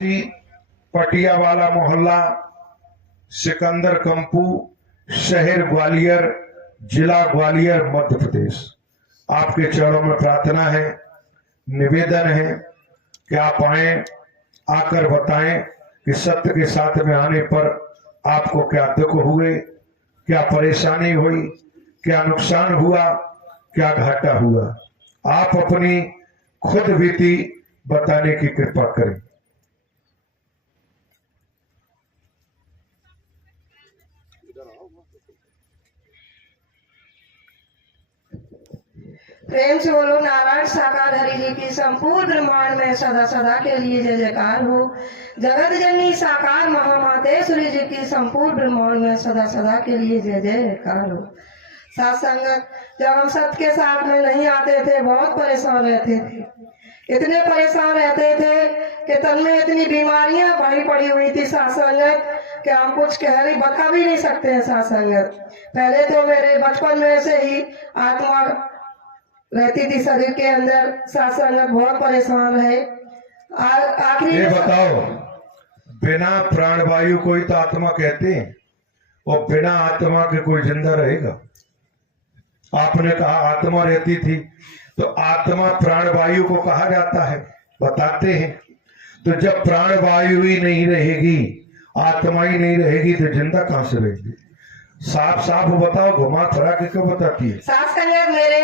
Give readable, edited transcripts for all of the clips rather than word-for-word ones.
पटियावाला मोहल्ला, सिकंदर कंपू, शहर ग्वालियर, जिला ग्वालियर, मध्य प्रदेश। आपके चरणों में प्रार्थना है, निवेदन है कि आप आए, आकर बताएं कि सत्य के साथ में आने पर आपको क्या दुख हुए, क्या परेशानी हुई, क्या नुकसान हुआ, क्या घाटा हुआ। आप अपनी खुद बीती बताने की कृपा करें। प्रेम से बोलो नारायण साकाधारी जी की संपूर्ण ब्रह्मांड में सदा सदा के लिए जय जयकार हो। जगत जननी साकार महामातेश्वरी जी की संपूर्ण ब्रह्मांड में सदा सदा के लिए जय जयकार हो। साथ संगत, जब हम सत्य के साथ में नहीं आते थे बहुत परेशान रहते थे, इतने परेशान रहते थे कि तन में इतनी बीमारियां भरी पड़ी हुई थी साथ संगत कि हम कुछ कह नहीं बता भी नहीं सकते हैं साथ संगत। पहले तो मेरे बचपन में से ही आत्मा रहती थी शरीर के अंदर, साथ संगत बहुत परेशान है। आखिरी ये बताओ, बिना प्राणवायु कोई तो आत्मा कहते हैं, और बिना आत्मा के कोई जिंदा रहेगा? आपने कहा आत्मा रहती थी, तो आत्मा प्राणवायु को कहा जाता है, बताते हैं। तो जब प्राणवायु ही नहीं रहेगी, आत्मा ही नहीं रहेगी, तो जिंदा कहां से रहेगी? साफ साफ बताओ, घुमा फिरा के क्यों बताती है? साथ संगत, मेरे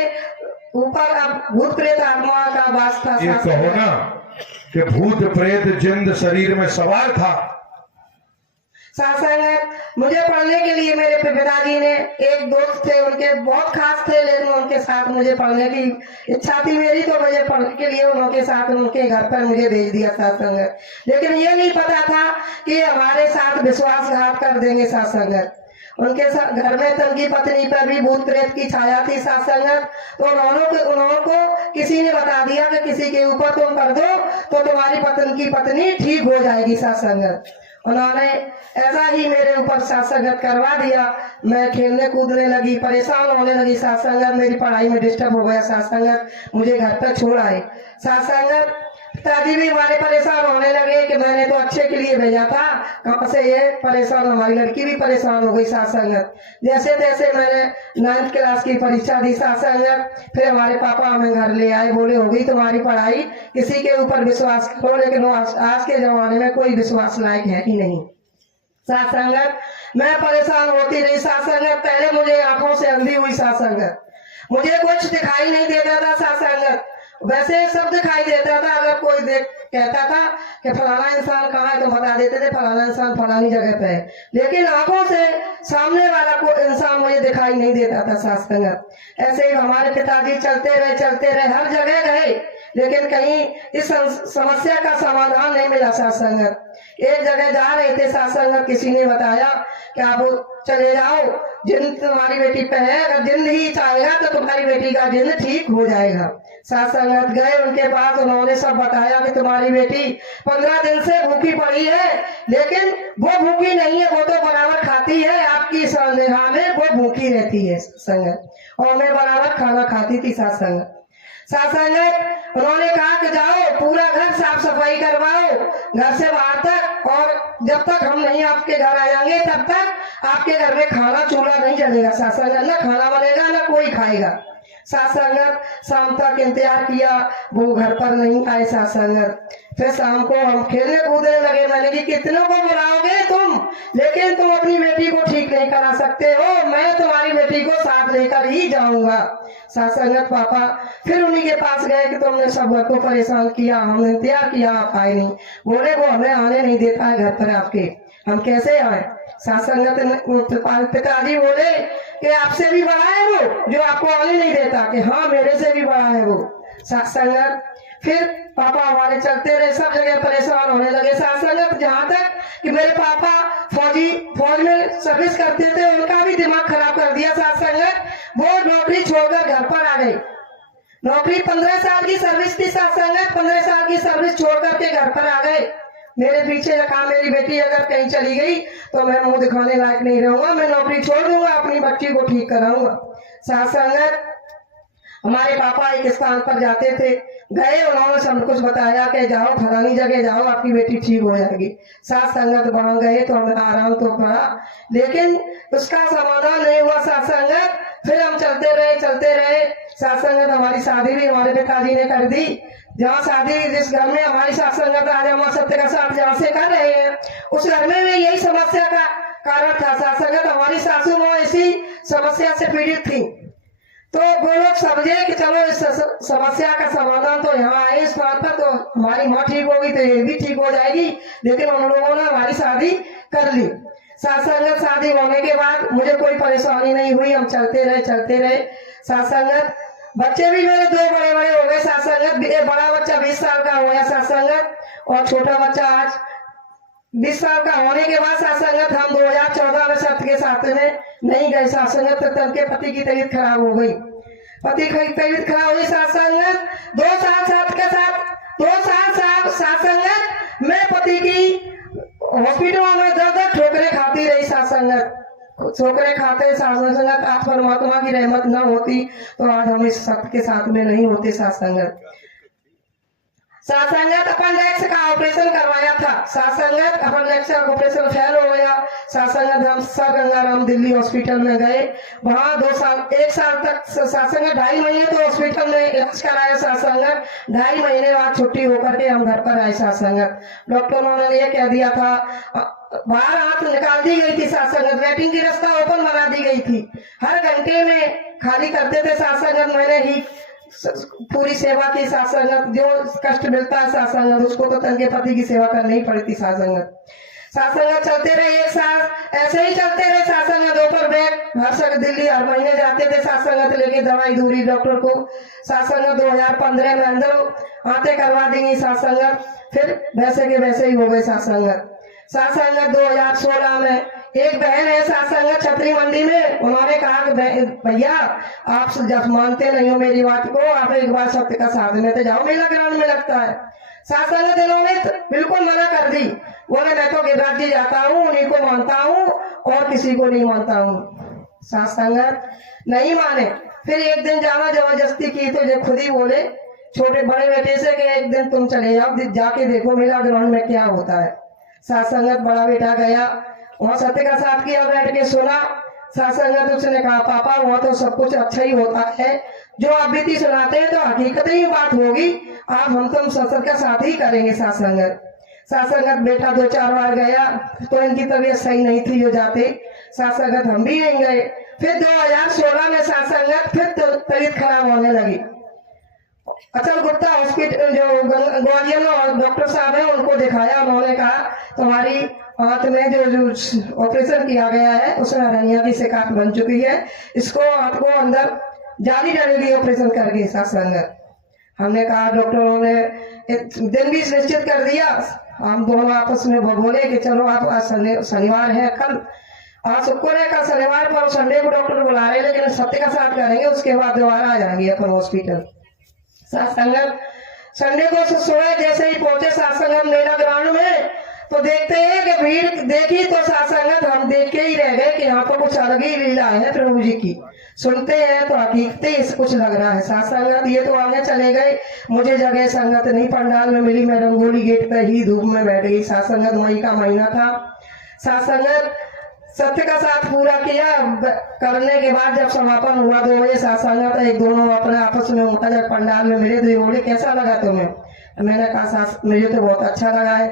ऊपर अब भूत प्रेत आत्मा का वास था। ये कहो ना कि भूत प्रेत जिंद शरीर में सवार था। साथ संगत, मुझे पढ़ने के लिए मेरे पिताजी ने, एक दोस्त थे उनके, बहुत खास थे, लेकिन उनके साथ मुझे पढ़ने की इच्छा थी मेरी, तो मुझे पढ़ने के लिए उनके साथ उनके घर पर मुझे भेज दिया साथ संगत। लेकिन ये नहीं पता था कि हमारे साथ विश्वासघात कर देंगे साथ संगत। उनके साथ घर में उनकी पत्नी पर भी भूत प्रेत की छाया थी साथ संगत। तो उन्होंने को किसी ने बता दिया कि किसी के ऊपर तुम कर दो तो तुम्हारी पत्नी ठीक हो जाएगी साथ संगत। उन्होंने ऐसा ही मेरे ऊपर साथ संगत करवा दिया। मैं खेलने कूदने लगी, परेशान होने लगी साथ संगत, मेरी पढ़ाई में डिस्टर्ब हो गया साथ संगत, मुझे घर पर छोड़ आए साथ संगत। पिताजी भी हमारे परेशान होने लगे कि मैंने तो अच्छे के लिए भेजा था, कहाँ से ये परेशान, हमारी लड़की भी परेशान हो गई साथ संगत। जैसे तैसे मैंने 9th क्लास की परीक्षा दी साथ संगत। फिर हमारे पापा हमें घर ले आए, बोले हो गई तुम्हारी पढ़ाई, किसी के ऊपर विश्वास करो। लेकिन आज के जमाने में कोई विश्वास लायक है ही नहीं साथ संगत। मैं परेशान होती रही साथ संगत। पहले मुझे आंखों से अंधी हुई साथ संगत, मुझे कुछ दिखाई नहीं देता था साथ संगत। वैसे सब दिखाई देता था, अगर कोई कहता था कि फलाना इंसान कहाँ है तो बता देते थे फलाना इंसान फलानी जगह पे है, लेकिन आंखों से सामने वाला कोई इंसान मुझे दिखाई नहीं देता था साथ संगत। ऐसे ही हमारे पिताजी चलते रहे, हर जगह गए, लेकिन कहीं इस समस्या का समाधान नहीं मिला साथ संगत। एक जगह जा रहे थे साथ संगत, किसी ने बताया कि आप चले जाओ, जिन तुम्हारी बेटी पे है, अगर जिंद ही चाहेगा तो तुम्हारी बेटी का जिंद ठीक हो जाएगा साथ संगत। गए उनके पास, उन्होंने सब बताया कि तुम्हारी बेटी 15 दिन से भूखी पड़ी है, लेकिन वो भूखी नहीं है, वो तो बराबर खाती है, आपकी निगाह में वो भूखी रहती है संगत, और मैं बराबर खाना खाती थी साथ संगत। साथ संगत, उन्होंने कहा कि जाओ पूरा घर साफ सफाई करवाओ, घर से बाहर तक, और जब तक हम नहीं आपके घर आ जाएंगे तब तक आपके घर में खाना चूल्हा नहीं जलेगा साथ संगत, न खाना बनेगा न कोई खाएगा साथ संगत। शाम तक इंतजार किया, वो घर पर नहीं आए साथ संगत। फिर शाम को हम खेलने कूदने लगे। मैंने कि कितनों को बुलाओगे तुम, लेकिन तुम अपनी बेटी को ठीक नहीं करा सकते हो, मैं तुम्हारी बेटी को साथ लेकर ही जाऊंगा साथ संगत। पापा फिर उन्हीं के पास गए कि तुमने सब घर को परेशान किया, हमने इंतजार किया, आप आए नहीं। बोले वो हमें आने नहीं देता है घर पर आपके, हम कैसे आए साथ संगत। पिताजी बोले कि आपसे भी बड़ा है वो जो आपको आने नहीं देता, कि हाँ मेरे से भी बड़ा है वो साथ संगत। फिर पापा हमारे चलते रहे, सब जगह परेशान होने लगे साथ संगत। जहाँ तक कि मेरे पापा फौज में सर्विस करते थे, उनका भी दिमाग खराब कर दिया साथ संगत। वो नौकरी छोड़कर घर पर आ गई। नौकरी 15 साल की सर्विस थी साथ संगत, 15 साल की सर्विस छोड़ करके घर पर आ गए। मेरे पीछे रखा, मेरी बेटी अगर कहीं चली गई तो मैं मुंह दिखाने लायक नहीं रहूंगा, मैं नौकरी छोड़ दूंगा, अपनी बच्ची को ठीक कराऊंगा साथ संगत। हमारे पापा एक स्थान पर जाते थे, गए, उन्होंने सब कुछ बताया कि जाओ फलानी जगह जाओ, आपकी बेटी ठीक हो जाएगी। साथ संगत वहां गए तो हमें आराम तो पड़ा, लेकिन उसका समाधान नहीं हुआ साथ संगत। फिर हम चलते रहे साथ संगत। हमारी शादी भी हमारे पिताजी ने कर दी। जहाँ शादी जिस घर में हमारी साथ संगत आज हम सत्य का साथ जहाँ से कर रहे हैं, उस घर में भी यही समस्या का कारण था। साथ संगत हमारी सासू माँ इसी समस्या से पीड़ित थी, तो वो लोग समझे कि चलो इस समस्या का समाधान तो यहाँ आए इस बात पर, तो हमारी माँ ठीक होगी तो ये भी ठीक हो जाएगी। लेकिन उन लोगों ने हमारी शादी कर ली। साथ संगत शादी होने के बाद मुझे कोई परेशानी नहीं हुई, हम चलते रहे साथ संगत। बच्चे भी मेरे 2 बड़े हो गए साथ संगत। बड़ा बच्चा 20 साल का हो गया साथ संगत, और छोटा बच्चा आज 20 साल का होने के बाद साथ संगत हम 2014 में सत्य के साथ में नहीं गए साथ संगत। तब के पति की तबीयत खराब हो गई, पति की तबीयत खराब हुई साथ संगत। 2 साल साथ संगत मैं पति की हॉस्पिटल में दर्द ठोकरे खाती रही साथ संगत। ठोकरे खाते साथ संगत। आज परमात्मा की रहमत न होती तो आज हम इस सत्य के साथ में नहीं होते साथ संगत। साथ संगत अपेंडिक्स का ऑपरेशन करवाया था साथ संगत। अपेंडिक्स का ऑपरेशन फेल हो गया साथ संगत। हम सर गंगाराम दिल्ली हॉस्पिटल में गए, वहां 1 साल तक साथ संगत 2.5 महीने तो हॉस्पिटल में इलाज कराया साथ संगत। 2.5 महीने बाद छुट्टी होकर के हम घर पर आए साथ संगत। डॉक्टरों ने ये कह दिया था, बाहर हाथ निकाल दी गई थी साथ संगत, वेटिंग की रास्ता ओपन बना दी गई थी, हर घंटे में खाली करते थे साथ संगत। मैंने ही पूरी सेवा की साथ संगत। जो कष्ट मिलता है साथ संगत उसको तो तन के पति की सेवा करनी ही पड़ती साथ संगत। साथ संगत चलते रहे 1 साल, ऐसे ही चलते रहे साथ संगत। ऊपर बैग हर सक दिल्ली हर महीने जाते थे साथ संगत लेके दवाई दूरी डॉक्टर को। साथ संगत 2015 में अंदर आते करवा देंगे साथ संगत। फिर वैसे के वैसे ही हो गए साथ संगत। साथ संगत 2016 में एक बहन है साथ संगत छतरी मंडी में, उन्होंने कहा कि भैया आप जब मानते नहीं हो मेरी बात को, आप एक बार सत्य का साथ लेते जाओ, मेला ग्राउंड में लगता है। साथ संगत इन्होंने बिल्कुल मना कर दी, बोले मैं तो गिरिराज जी जाता हूँ, उन्हीं को मानता हूँ और किसी को नहीं मानता हूँ। साथ संगत नहीं माने। फिर एक दिन जाना जबरदस्ती की तो जो खुद ही बोले छोटे बड़े बेटे से कि एक दिन तुम चले जाओ, जाके देखो मेला ग्राउंड में क्या होता है। साथ संगत बड़ा बेटा गया, वहाँ सत्य का साथ किया, बैठ के सुना। साथ संगत उसने कहा पापा वहाँ तो सब कुछ अच्छा ही होता है, जो आप बीती सुनाते हैं तो हकीकत ही बात होगी, आप हम तुम सत्य का साथ ही करेंगे साथ संगत। साथ संगत बेटा 2-4 बार गया तो इनकी तबीयत सही नहीं थी जो जाते। साथ संगत हम भी नहीं गए। फिर 2016 में साथ संगत फिर तबीयत खराब होने लगी। अचल गुप्ता हॉस्पिटल जो ग्वालियर में डॉक्टर साहब है उनको दिखाया, उन्होंने कहा तुम्हारी हाथ में जो ऑपरेशन किया गया है उसमें हरनिया की शिकायत बन चुकी है, इसको हाथ को अंदर जाली डालेगी ऑपरेशन करके साथ संगत। हमने कहा डॉक्टरों ने दिन भी निश्चित कर दिया, हम दोनों आपस में बोले कि चलो आप आज शनिवार है, कल आज शुक्र है, कल शनिवार पर संडे को डॉक्टर बुला रहे, लेकिन सत्य का साथ करेंगे उसके बाद दोबारा आ जाएंगे अपन हॉस्पिटल। साथ संगत संडे को सुबह जैसे ही पहुंचे साथ संगत मेला ग्राउंड में तो देखते हैं कि भीड़ देखी तो साथ संगत हम देख के ही रह गए कि यहाँ पर कुछ अलग ही लीला है प्रभु जी की। सुनते हैं तो हकीकत कुछ लग रहा है साथ संगत। ये तो आगे चले गए, मुझे जगह संगत नहीं पंडाल में मिली, मैं रंगोली गेट पर ही धूप में बैठ गई साथ संगत। मई का महीना था साथ संगत। सत्य का साथ पूरा किया करने के बाद जब समापन हुआ 2 बजे साथ संगत एक दोनों अपने आपस में होता जब पंडाल में मिले तो ये बोले कैसा लगा तुम्हें? मैंने कहा साथ मुझे तो बहुत अच्छा लगा है।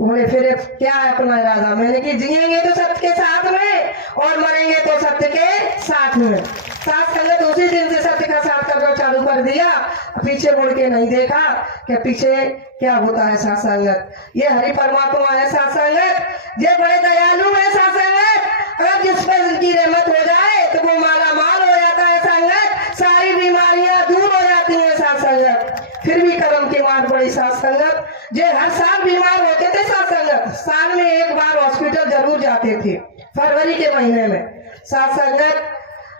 बोले फिर क्या है अपना इरादा? मैंने कि जिएंगे तो सत्य के साथ में और मरेंगे तो सत्य के साथ में। साथ संगत उसी दिन से सत्य का साथ करना चालू कर दिया, पीछे मुड़ के नहीं देखा कि पीछे क्या होता है साथ संगत। ये हरि परमात्मा है साथ संगत, ये बड़े दयालु है साथ संगत। अगर जिस पर इनकी रहमत हो जाए तो वो माला माल हो जाता है संगत, सारी बीमारियां दूर हो जाती है साथ संगत। फिर भी कर्म की मार पड़ी साथ संगत। जे हर साल बीमार होते थे साथ संगत, साल में एक बार हॉस्पिटल जरूर जाते थे फरवरी के महीने में साथ संगत।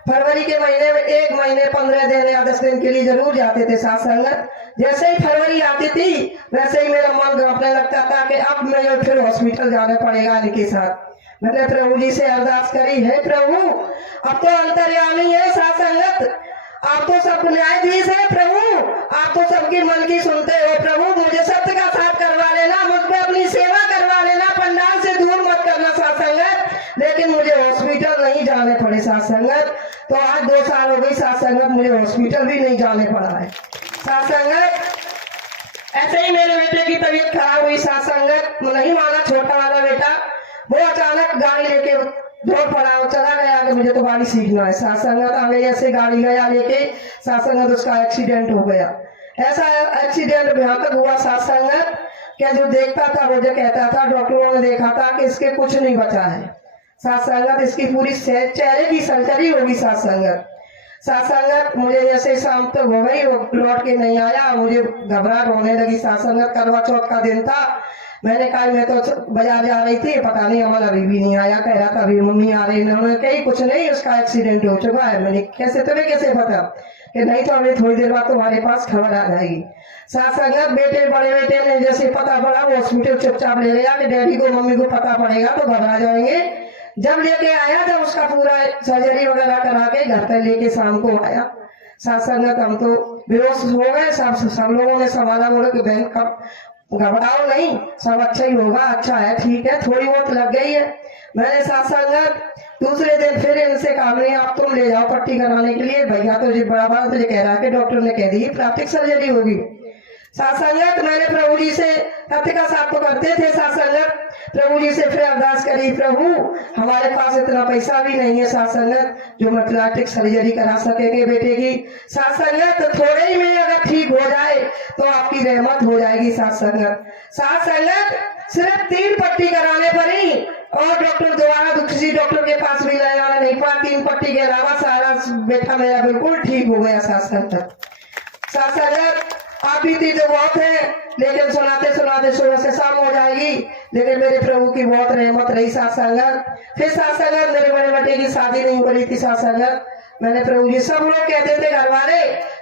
फरवरी के महीने में 1 महीने 15 दिन या 10 दिन के लिए जरूर जाते थे साथ संगत। जैसे ही फरवरी आती थी वैसे ही मेरा मन घबराने लगता था कि अब मुझे फिर हॉस्पिटल जाना पड़ेगा इनके साथ। मैंने प्रभु जी से अरदास करी, है प्रभु अब तो अंतर्यामी है साथ संगत, आप तो सब न्यायाधीश है प्रभु, आप तो सबकी मन की सुनते हो प्रभु। मुझे सत्य का साथ करवा लेना, मुझ पे अपनी सेवा करवा लेना, पंडाल से दूर मत करना साथ संगत। लेकिन मुझे हॉस्पिटल नहीं जाने पड़े साथ संगत। तो आज 2 साल हो गई साथ संगत, मुझे हॉस्पिटल भी नहीं जाने पड़ा है साथ संगत। ऐसे ही मेरे बेटे की तबीयत खराब हुई साथ संगत, नहीं माना छोटा वाला बेटा, वो अचानक गाड़ी लेके दौड़ पड़ा और चला गया कि मुझे तो गाड़ी सीखना है साथ संगत। आगे ऐसे गाड़ी गया लेके साथ संगत, उसका एक्सीडेंट हो गया। ऐसा एक्सीडेंट भयानक हुआ साथ संगत, क्या जो देखता था वो जो कहता था, डॉक्टरों ने देखा था कि इसके कुछ नहीं बचा है साथ संगत, इसकी पूरी चेहरे की सर्जरी होगी साथ संगत। साथ संगत मुझे जैसे शाम तक हो गई, वो लौट के नहीं आया, मुझे घबराहट होने लगी साथ संगत। करवा चौथ का दिन था, मैंने कहा मैं तो बाजार जा रही थी, पता नहीं अमल अभी भी नहीं आया। कह रहा था अभी मम्मी आ रही, उन्होंने कही कुछ नहीं, उसका एक्सीडेंट हो चुका है। मैंने कैसे, तुम्हें कैसे पता? कि नहीं तो अभी थोड़ी देर बाद तुम्हारे पास खबर आ जाएगी साथ संगत। बेटे बड़े बेटे ने जैसे पता पड़ा, वो हॉस्पिटल चुपचाप ले गया कि डैडी को मम्मी को पता पड़ेगा तो घबरा जाएंगे। जब लेके आया, जब उसका पूरा सर्जरी वगैरह करा के घर पर लेके शाम को आया साथ संगत, हम तो बेहोश हो गए। सब लोगों ने संभाला, बोले कि बहन कब घबराओ नहीं, सब अच्छा ही होगा, अच्छा है, ठीक है, थोड़ी बहुत लग गई है। मैंने साथ संगत दूसरे दिन फिर इनसे कहा, नहीं आप तुम ले जाओ पट्टी कराने के लिए। भैया तो जी बड़ा बात तुझे कह रहा है कि डॉक्टर ने कह दी प्लास्टिक सर्जरी होगी साथ संगत। मैंने प्रभु जी से सत्य का साथ तो करते थे साथ संगत, प्रभु जी से फिर अरदास करी, प्रभु हमारे पास इतना पैसा भी नहीं है साथ संगत जो मैं प्लास्टिक सर्जरी करा सकेंगे बेटे की साथ संगत। तो थोड़े ही में अगर ठीक हो जाए तो आपकी रहमत हो जाएगी साथ संगत। साथ संगत सिर्फ 3 पट्टी कराने पर ही, और डॉक्टर दोबारा किसी डॉक्टर के पास भी ले जाना नहीं पड़ा। 3 पट्टी के अलावा सारा बेटा मेरा बिल्कुल ठीक हो गया साथ संगत। साथ संगत आप भी तो बहुत है, लेकिन सुनाते सुनाते सुबह से शाम हो जाएगी, लेकिन मेरे प्रभु की बहुत रहमत रही साथ संगत। फिर साथ संगत मेरे बड़े बेटे की शादी नहीं हो रही थी साथ संगत। मैंने प्रभु जी, सब लोग कहते थे घर वाले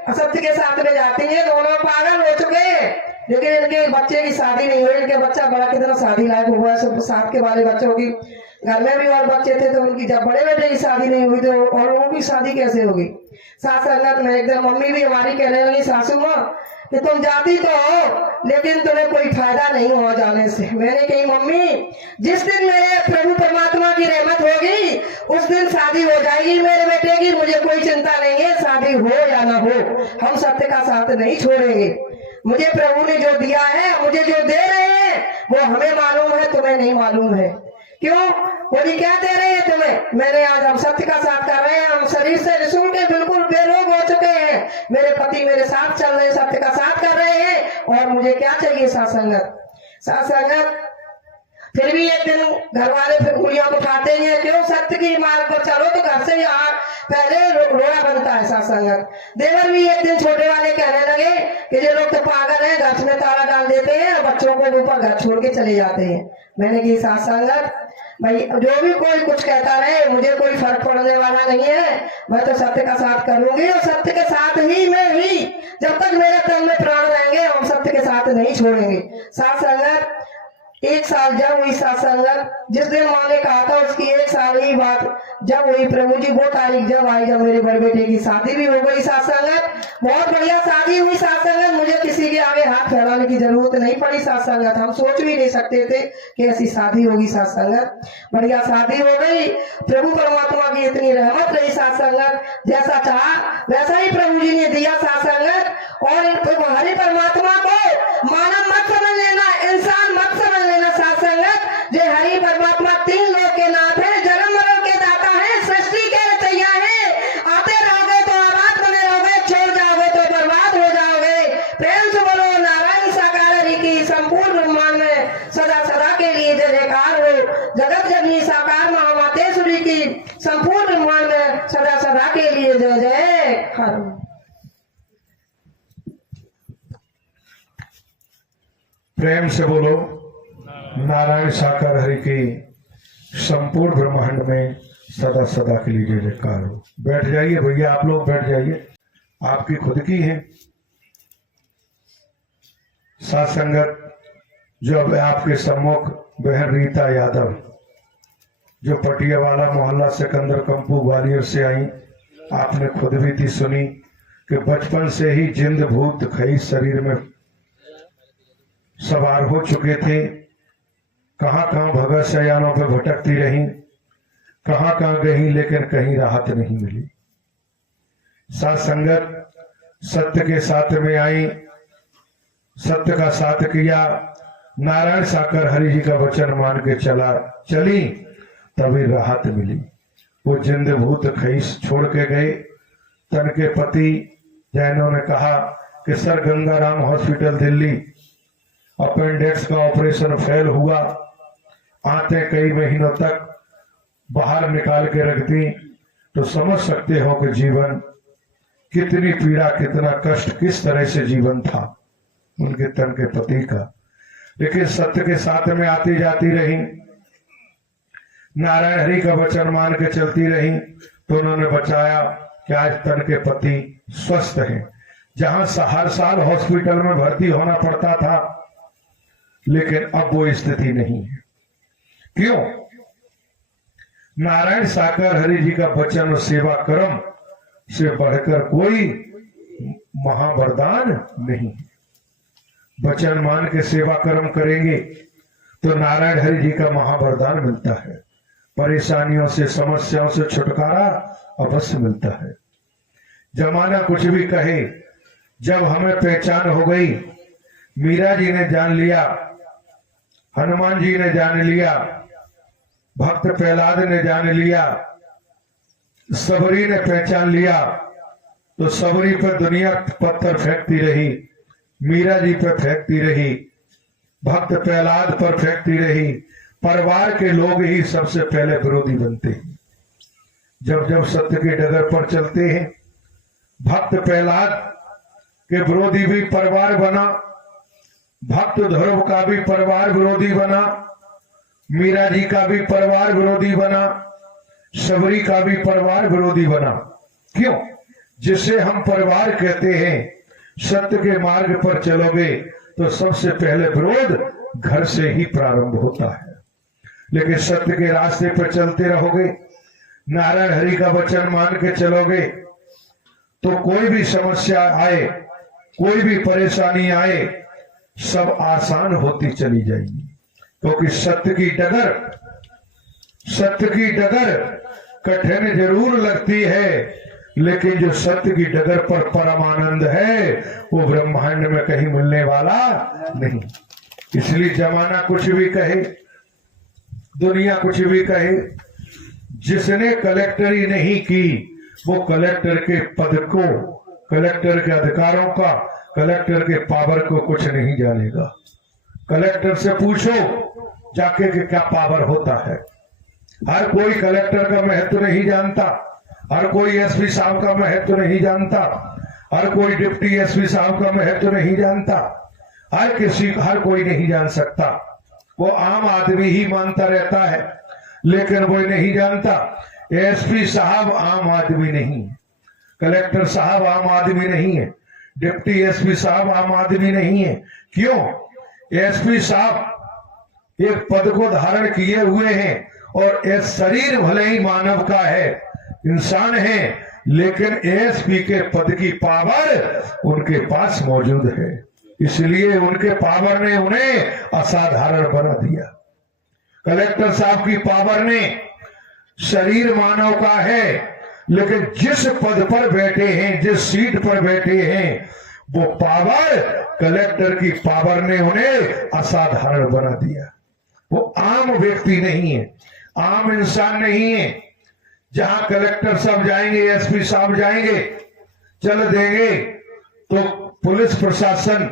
असत्य के साथ में जाती है, दोनों पागल हो चुके हैं, लेकिन इनके बच्चे की शादी नहीं हुई। इनके बच्चा बड़ा कितना शादी लायक हुआ, सब साथ के वाले बच्चों की, घर में भी और बच्चे थे तो उनकी, जब बड़े बेटे की शादी नहीं हुई तो और वो भी शादी कैसे होगी साथ संगत। मैं एकदम, मम्मी भी हमारी कहने लगी सासू माँ कि तुम जाती तो हो लेकिन तुम्हें कोई फायदा नहीं हुआ जाने से। मैंने कही मम्मी, जिस दिन मेरे प्रभु परमात्मा की रहमत होगी उस दिन शादी हो जाएगी मेरे बेटे की, मुझे कोई चिंता नहीं है, शादी हो या ना हो, हम सत्य का साथ नहीं छोड़ेंगे। मुझे प्रभु ने जो दिया है, मुझे जो दे रहे हैं वो हमें मालूम है, तुम्हें नहीं मालूम है। क्यों बोली, क्या दे रहे हैं तुम्हें? मैंने आज हम सत्य का साथ कर रहे हैं, हम शरीर से रिसूल के बिल्कुल बेरोग हो चुके हैं, मेरे पति मेरे साथ चल रहे, सत्य का साथ कर रहे हैं, और मुझे क्या चाहिए साथ संगत। साथ संगत फिर भी एक दिन घर वाले फिर उंगलियां उठाते हैं, क्यों सत्य की मार्ग पर चलो तो घर से ही पहले रोड़ा बनता है साथ संगत। देवर भी एक दिन छोटे वाले कहने लगे कि ये लोग तो पागल हैं, घर में ताला डाल देते हैं और बच्चों को ऊपर घर छोड़ के चले जाते हैं। मैंने की साथ संगत भाई, जो भी कोई कुछ कहता रहे, मुझे कोई फर्क पड़ने वाला नहीं है, मैं तो सत्य का साथ करूंगी, और सत्य के साथ ही में ही जब तक मेरे तन में प्राण रहेंगे हम सत्य के साथ नहीं छोड़ेंगे साथ संगत। 1 साल जब हुई साथ संगत, जिस दिन माँ ने कहा था उसकी 1 साल ही बात जब हुई, प्रभु जी वो तारीख जब आई जब मेरे बड़े बेटे की शादी भी हो गई साथ संगत। बहुत बढ़िया शादी हुई साथ संगत, मुझे किसी के आगे हाथ फैलाने की जरूरत नहीं पड़ी साथ संगत। हम सोच भी नहीं सकते थे कि ऐसी शादी होगी साथ संगत। बढ़िया शादी हो गई, प्रभु परमात्मा की इतनी रहमत रही साथ संगत, जैसा चाहा वैसा ही प्रभु जी ने दिया साथ संगत। और हरि परमात्मा को मानव मत समझ लेना, इंसान मत समझ लेना साथ संगत। जो हरि परमात्मा 3 लोक के नाथ है, जन्म मरण के दाता है, सृष्टि के रचयिया है। आते रहोगे तो आबाद बने रहोगे, छोड़ जाओगे तो बर्बाद हो जाओगे। प्रेम से बोलो नारायण साकार हरि की संपूर्ण ब्रह्मांड में सदा सदा के लिए जय जयकार हो। जगत जननी साकार महामातेश्वरी की संपूर्ण ब्रह्मांड में सदा सदा के लिए जय जयकार। प्रेम से बोलो नारायण साकार हरि की संपूर्ण ब्रह्मांड में सदा सदा के लिए जय जयकार हो। बैठ जाइए भैया, आप लोग बैठ जाइए, आपकी खुद की है साथ संगत। जो अब आपके सम्मुख बहन रीता यादव, जो पटियावाला मोहल्ला सिकंदर कंपू ग्वालियर से आई, आपने खुद भी थी सुनी, कि बचपन से ही जिंद भूत खई शरीर में सवार हो चुके थे। कहां कहां भगत शयानों पे भटकती रही, कहां कहां गई, लेकिन कहीं राहत नहीं मिली। साथ संगत सत्य के साथ में आई, सत्य का साथ किया, नारायण साकर हरि जी का वचन मान के चली, तभी राहत मिली। वो जिंद भूत खईस छोड़ के गए। तन के पति जैनों ने कहा कि sir Gangaram hospital Delhi, appendix का ऑपरेशन फेल हुआ, आते कई महीनों तक बाहर निकाल के रख दी, तो समझ सकते हो कि जीवन कितनी पीड़ा, कितना कष्ट, किस तरह से जीवन था उनके तन के पति का। लेकिन सत्य के साथ में आती जाती रही, नारायण हरि का वचन मान के चलती रही, तो उन्होंने बचाया कि आज तन के पति स्वस्थ हैं। जहां हर साल हॉस्पिटल में भर्ती होना पड़ता था, लेकिन अब वो स्थिति नहीं है। क्यों? नारायण साकर हरि जी का वचन और सेवा कर्म से बढ़कर कोई महावरदान नहीं। वचन मान के सेवा कर्म करेंगे तो नारायण हरि जी का महावरदान मिलता है। परेशानियों से, समस्याओं से छुटकारा अवश्य मिलता है। जमाना कुछ भी कहे, जब हमें पहचान हो गई, मीरा जी ने जान लिया, हनुमान जी ने जान लिया, भक्त प्रहलाद ने जान लिया, सबरी ने पहचान लिया, तो सबरी पर दुनिया पत्थर फेंकती रही, मीरा जी पर फेंकती रही, भक्त प्रहलाद पर फेंकती रही। परिवार के लोग ही सबसे पहले विरोधी बनते हैं। जब जब सत्य के डगर पर चलते हैं, भक्त प्रहलाद के विरोधी भी परिवार बना, भक्त ध्रुव का भी परिवार विरोधी बना, मीरा जी का भी परिवार विरोधी बना, सबरी का भी परिवार विरोधी बना। क्यों? जिसे हम परिवार कहते हैं, सत्य के मार्ग पर चलोगे तो सबसे पहले विरोध घर से ही प्रारंभ होता है। लेकिन सत्य के रास्ते पर चलते रहोगे, नारायण हरि का वचन मान के चलोगे, तो कोई भी समस्या आए, कोई भी परेशानी आए, सब आसान होती चली जाएगी। क्योंकि सत्य की डगर कठिन जरूर लगती है, लेकिन जो सत्य की डगर पर परमानंद है, वो ब्रह्मांड में कहीं मिलने वाला नहीं। इसलिए जमाना कुछ भी कहे, दुनिया कुछ भी कहे, जिसने कलेक्टरी नहीं की, वो कलेक्टर के पद को, कलेक्टर के अधिकारों का, कलेक्टर के पावर को कुछ नहीं जानेगा। कलेक्टर से पूछो जाके कि क्या पावर होता है। हर कोई कलेक्टर का महत्व नहीं जानता, हर कोई एसपी साहब का महत्व नहीं जानता, हर कोई डिप्टी एसपी साहब का महत्व नहीं जानता, हर कोई नहीं जान सकता। वो आम आदमी ही मानता रहता है, लेकिन वो नहीं जानता एसपी साहब आम आदमी नहीं है, कलेक्टर साहब आम आदमी नहीं है, डिप्टी एसपी साहब आम आदमी नहीं है। क्यों? एसपी साहब एक पद को धारण किए हुए हैं, और ये शरीर भले ही मानव का है, इंसान है, लेकिन एसपी के पद की पावर उनके पास मौजूद है। इसलिए उनके पावर ने उन्हें असाधारण बना दिया। कलेक्टर साहब की पावर ने, शरीर मानव का है, लेकिन जिस पद पर बैठे हैं, जिस सीट पर बैठे हैं, वो पावर, कलेक्टर की पावर ने उन्हें असाधारण बना दिया। वो आम व्यक्ति नहीं है, आम इंसान नहीं है। जहां कलेक्टर साहब जाएंगे, एसपी साहब जाएंगे, चल देंगे, तो पुलिस प्रशासन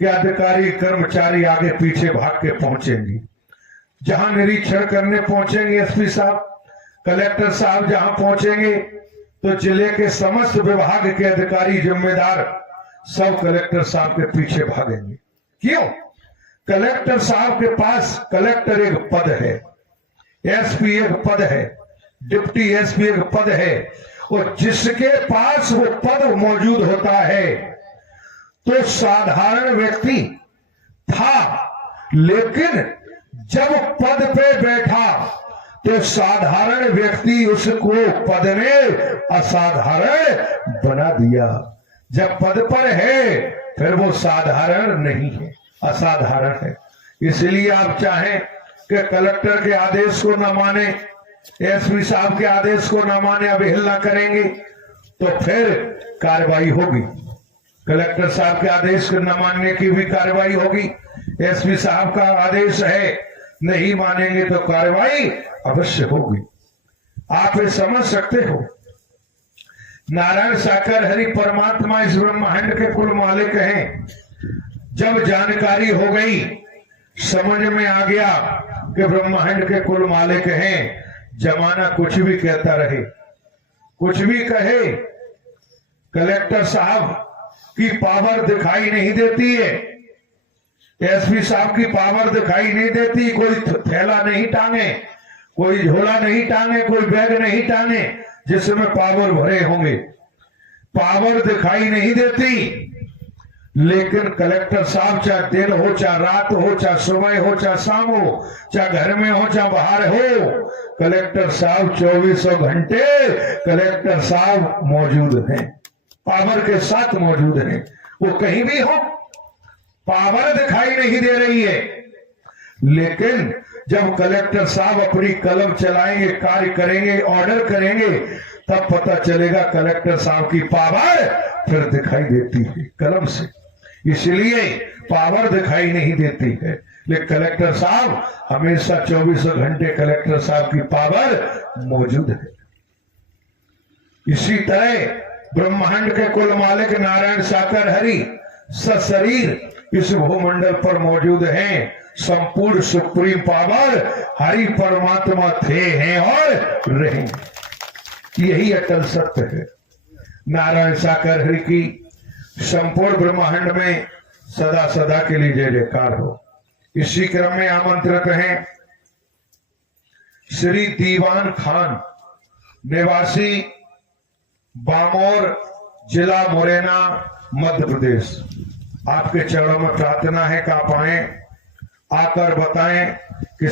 के अधिकारी कर्मचारी आगे पीछे भाग के पहुंचेंगे। जहां निरीक्षण करने पहुंचेंगे एसपी साहब, कलेक्टर साहब जहां पहुंचेंगे, तो जिले के समस्त विभाग के अधिकारी, जिम्मेदार सब कलेक्टर साहब के पीछे भागेंगे। क्यों? कलेक्टर साहब के पास, कलेक्टर एक पद है, एसपी एक पद है, डिप्टी एसपी एक पद है, और जिसके पास वो पद मौजूद होता है, तो साधारण व्यक्ति था, लेकिन जब पद पे बैठा तो साधारण व्यक्ति उसको पद ने असाधारण बना दिया। जब पद पर है फिर वो साधारण नहीं है, असाधारण है। इसलिए आप चाहें कि कलेक्टर के आदेश को न माने, एसपी साहब के आदेश को न माने, अवहेलना करेंगे तो फिर कार्रवाई होगी। कलेक्टर साहब के आदेश को न मानने की भी कार्रवाई होगी। एसपी साहब का आदेश है, नहीं मानेंगे तो कार्रवाई अवश्य होगी। आप ये समझ सकते हो, नारायण साकर हरि परमात्मा इस ब्रह्मांड के कुल मालिक हैं। जब जानकारी हो गई, समझ में आ गया कि ब्रह्मांड के कुल मालिक हैं, जमाना कुछ भी कहता रहे, कुछ भी कहे, कलेक्टर साहब की पावर दिखाई नहीं देती है, एसपी साहब की पावर दिखाई नहीं देती। कोई थैला नहीं टांगे, कोई झोला नहीं टांगे, कोई बैग नहीं टांगे जिसमें पावर भरे होंगे, पावर दिखाई नहीं देती। लेकिन कलेक्टर साहब चाहे दिन हो, चाहे रात हो, चाहे सुबह हो, चाहे शाम हो, चाहे घर में हो, चाहे बाहर हो, कलेक्टर साहब 24 घंटे कलेक्टर साहब मौजूद हैं, पावर के साथ मौजूद हैं। वो कहीं भी हो, पावर दिखाई नहीं दे रही है, लेकिन जब कलेक्टर साहब अपनी कलम चलाएंगे, कार्य करेंगे, ऑर्डर करेंगे, तब पता चलेगा कलेक्टर साहब की पावर फिर दिखाई देती है कलम से। इसलिए पावर दिखाई नहीं देती है, लेकिन कलेक्टर साहब हमेशा 24 घंटे कलेक्टर साहब की पावर मौजूद है। इसी तरह ब्रह्मांड के कुल मालिक नारायण साकर हरि सशरीर इस भूमंडल पर मौजूद हैं। संपूर्ण सुप्रीम पावर हरि परमात्मा थे, हैं और रहेंगे। यही अटल सत्य है। नारायण साकर हरि की संपूर्ण ब्रह्मांड में सदा सदा के लिए जय जयकार हो। इसी क्रम में आमंत्रित हैं श्री दीवान खान, निवासी बामोर, जिला मुरैना, मध्य प्रदेश। आपके चरणों में प्रार्थना है कि आप आए, आकर बताएं कि